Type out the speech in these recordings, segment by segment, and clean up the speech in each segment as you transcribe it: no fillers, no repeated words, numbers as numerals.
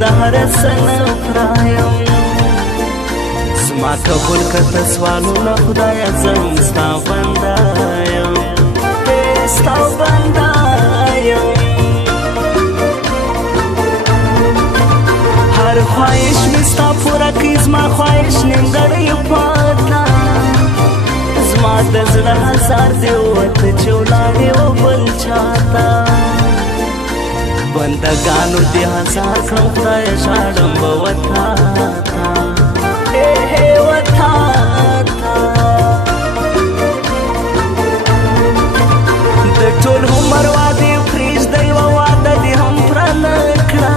د هر سنه پرایم زما قبول کته سوالونه خدایه زم ستا بنده یم ستا بنده یم هر خواهش مې ستا پوره کړي زما خواهش نیمګړی پاته زما د زړه هزار دی وته چې ولاړې و بل چاته بندګانو دې هزار کړم خدایه ژاړم به وتا ته وتا ته د ټول عمر وعدې پرېږده یوه وعده دې هم پرانه کړه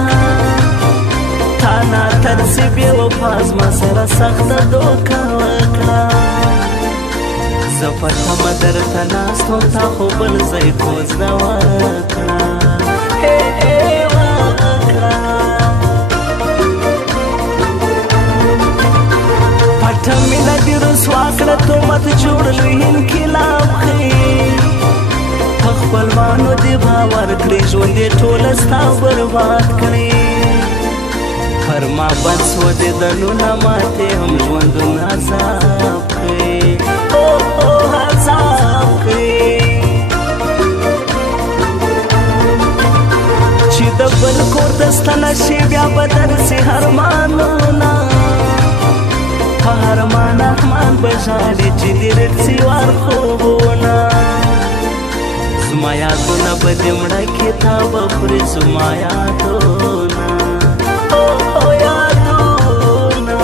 تا نه ترسې بې وفا زما سره سخته دوکه وکړه زه په تمه درته ناست وم تا خو بل ځای کوزده وکړه پټه مینه دې رسوا کړه تهمت جوړ لوی انقلاب ښیي په خپلوانو دې باور کړې ژوند یې ټوله ستا برباد کړې پر ما بند سوه دې دنونه ماتې هم ژوندون عذاب ښیي عذاب ښیي چې د بل کور ته ستنه شي بیا به درسي ارمانونه په ارمان ارمان به ژاړې چې دې رټسي وار خوبونه زما یادونه به دې مړه کتابه خوري زما یادونه یادونه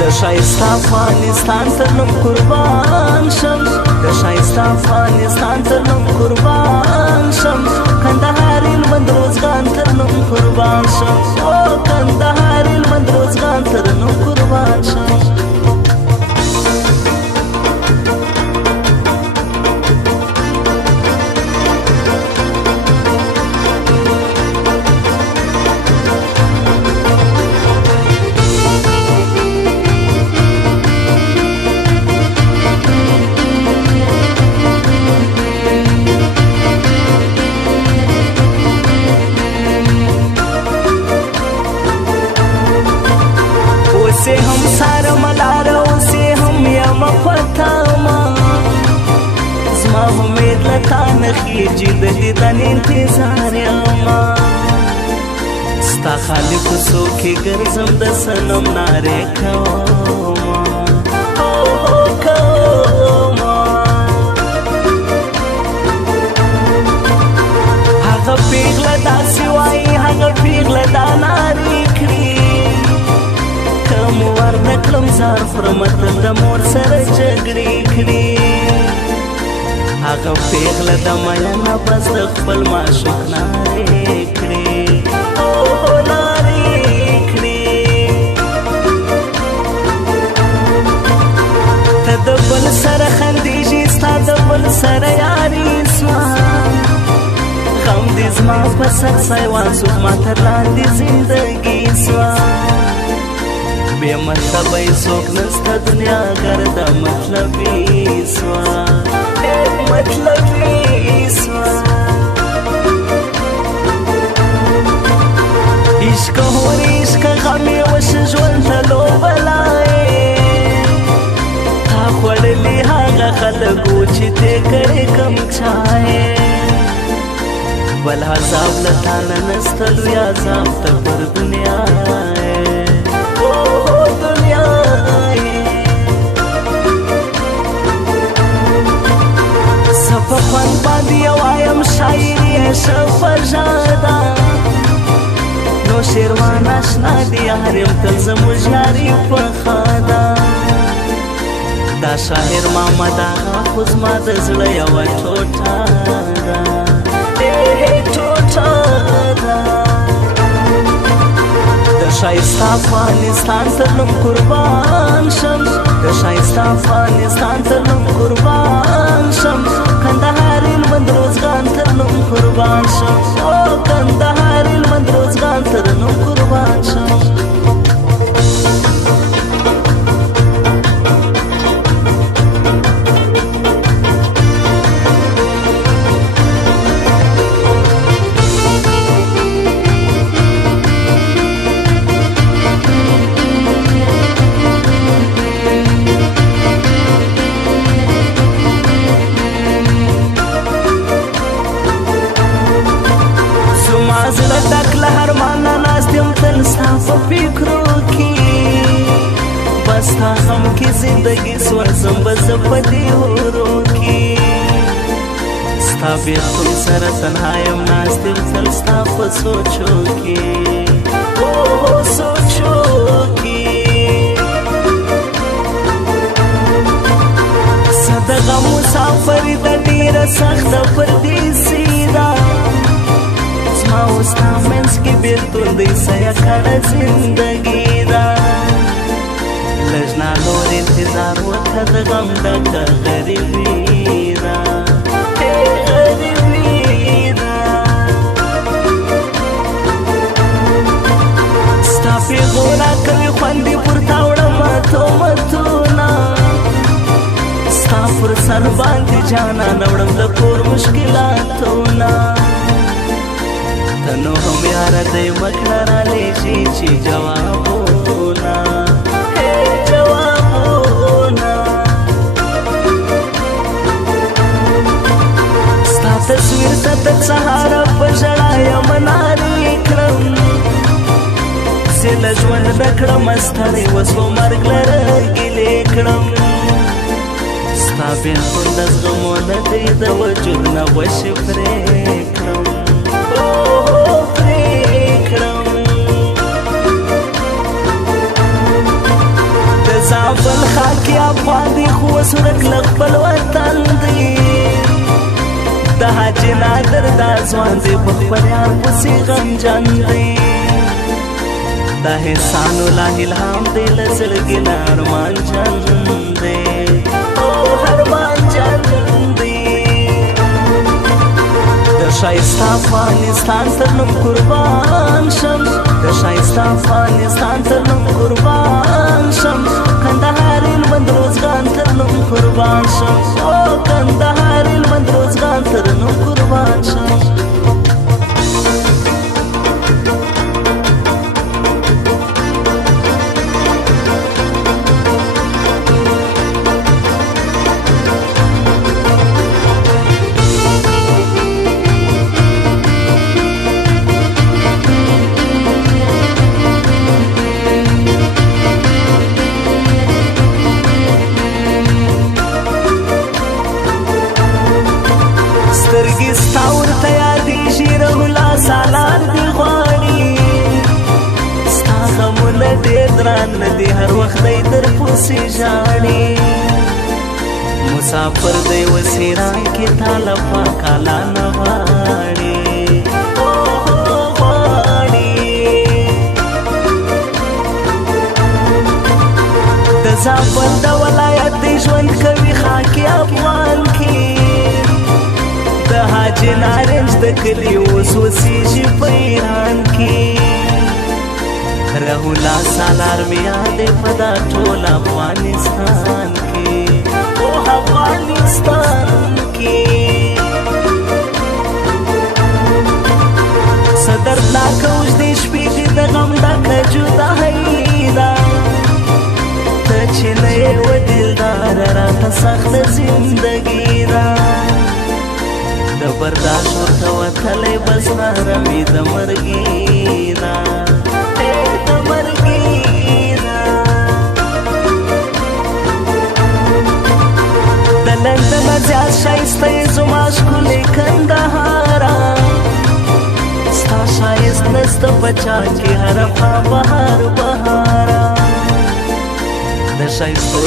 د ښایسته افغانستان تر نوم قربان شم د ښایسته افغانستان تر نوم قربان شم کندهاري لمند روزګان تر نوم قربان شم کندهاري لمند روزګان تر نوم قربان شم اوسې هم ساره ملاره اوسې هم یم پتاما زما امید له تا نه خیږي د دیدن انتظار یما ستا خالي کوڅو کې ګرځم د صنم نارې کوما هغه پیغله داسې وایي هغه پیغله دا نارې کړي ور نکړم زار فرمتل د مور سره جګړې کړي هغه پیغله د میینه بس د خپل معشوق نارې کړي نارې کړي ته د بل سره خندېږي ستا د بل سره یاري سوه غم دې زما په سر سایوان سو ما تر لاندې زندګي سوه بے مطلب څوک نسته دنیا ګرده مطلبي سوه مطلبي سوه عشق هورې عشق غمې وشه ژوند ته لوبلایې تا خوړلي هغه خلکو چې دې کړې کم چایې بل عذاب له تا نه نسته لوی عذاب ته پر دنیا په خوند باندې وایم شاعري شفر ژاده نو شیروان اشنا دی هرم تل زموږ یاري پخه ده دا شاعر محمد آغا خو زما د زړه یوه ټوټه ده ټوټه ده د ښایسته افغانستان تر نوم قربان شم د ښایسته افغانستان تر نوم قربان شم کندهاري لمند روزګان تر نوم قربان شم کندهاري لمند روزګان تر نوم قربان شم زندگی سوزم بس پدی ورو کی ستا بیتون سر تنهایم ناستیم تل ستا په سوچو کی سوچو کی صدقه مسافر د ډیر سخت پردیسی دا زما وستا منځ کې بیلتون دی سیا کړه زندگی دا لجنا نور انتظار وکړه د غم ډکه غریبي دا غریبي دا ستا پیغوره کوي خوندې پورته وړم تومتونه ستا پر سر باندې جانان وړم د کور مشکلاتونه ته نو هم یاره دی مکړه رالیږي چې جوابونه تصویر ستت سهارا پژړا یم ناري کړم سیله ژوند نکړم ستړی وسو مرګ لره ګیلې کړم ستا بېلتون د زغمو نه دی د وجود نه غوښې پرې کړم پرې کړم د زابل خاکې افغان دی خو اوس ورک له خپل وطن دی د حاجي نادر دا ځوان دی په خپل یار پسې غمجن دی د احسان الله الهام دی له زړګي نه ارمان جن دی ارمان جن دی د ښایسته افغانستان تر نوم قربان شم د ښایسته افغانستان تر نوم قربان شم کندهار هلمند روزګان تر نوم قربان شم کندهار هلمند روزګان تر نوم قربان شم سترګې ستا ورته یادېږي رغلا سالار دې غواړي ستا غمونه ډېر ګران نه دي هر وخت دی در پسې ژاړي مسافر دی اوس ایران کې تا له پاکالا نه غواړي د زابل د ولایت دی ژوند کوي خاکې افغان کې د حاجي نارنج د کلي اوس اوسېږي په ایران کې رهولا سالار مې یادې په دا ټول افغانستان کې افغانستان کې څه دردناکه اوږدې شپې دي د غم ډکه جدایي ده ته چې نه یې و دلداره راته سخته زندګي ده د برداشت ورته وتلی بس نرمي د مرګي ده د مرګي ده د لندن زیات ښایسته یې زما ښکلې کندهاره ستا ښایست نسته په چا کې هره خوا بهار بهاره د ښایستو